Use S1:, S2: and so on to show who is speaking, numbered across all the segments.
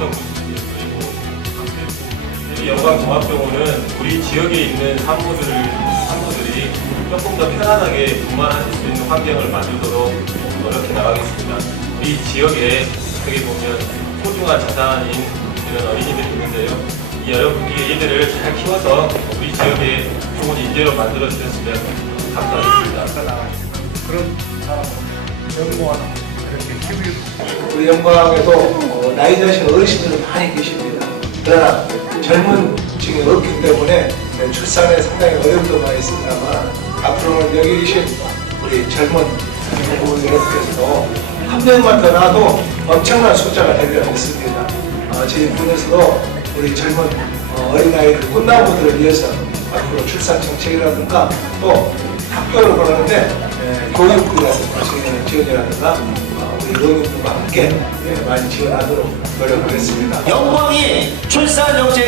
S1: 한다고 그리고 영광종합병원은 우리 지역에 있는 산모들을 산모들이 조금 더 편안하게 분만하실 수 있는 환경을 만들도록 노력해 나가겠습니다. 우리 지역에 어떻게 보면 소중한 자산인 이런 어린이들이 있는데요. 여러분이 얘들을 잘 키워서 우리 지역에 좋은 인재로 만들어 주셨으면 감사하겠습니다.
S2: 그런 사람 연구하라.
S3: 우리 영광에도 어, 나이 드신 어르신들은 많이 계십니다. 그러나 젊은 층이 없기 때문에 네, 출산에 상당히 어려움도 많이 있습니다만 앞으로는 여기 계신 우리 젊은 부부 여러분께서도 한 명만 더 나도 엄청난 숫자가 되려 있습니다. 어, 저희 군에서도 우리 젊은 어, 어린아이들 꽃나무들을 위해서 앞으로 출산 정책이라든가 또 학교를 보내는데 에, 교육비라든가 지원- 지원이라든가 의원님들과 함께 예, 많이 지원하도록 노력하겠습니다.
S4: 영광이 출산 정책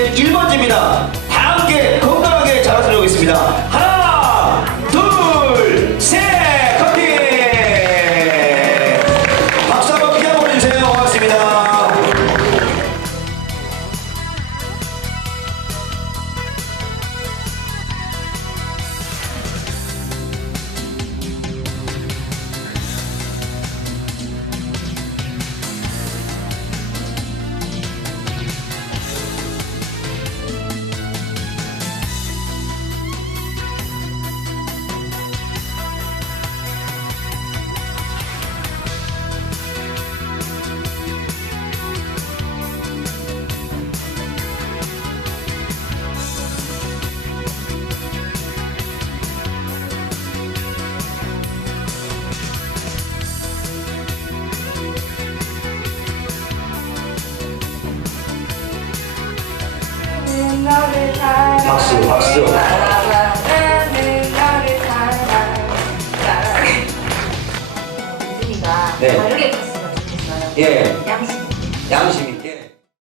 S4: 박수, 박수.
S5: 유진이가
S4: 네.
S5: 다르게 갔으면 좋겠어요.
S4: 예,
S5: 양심.
S4: 양심이.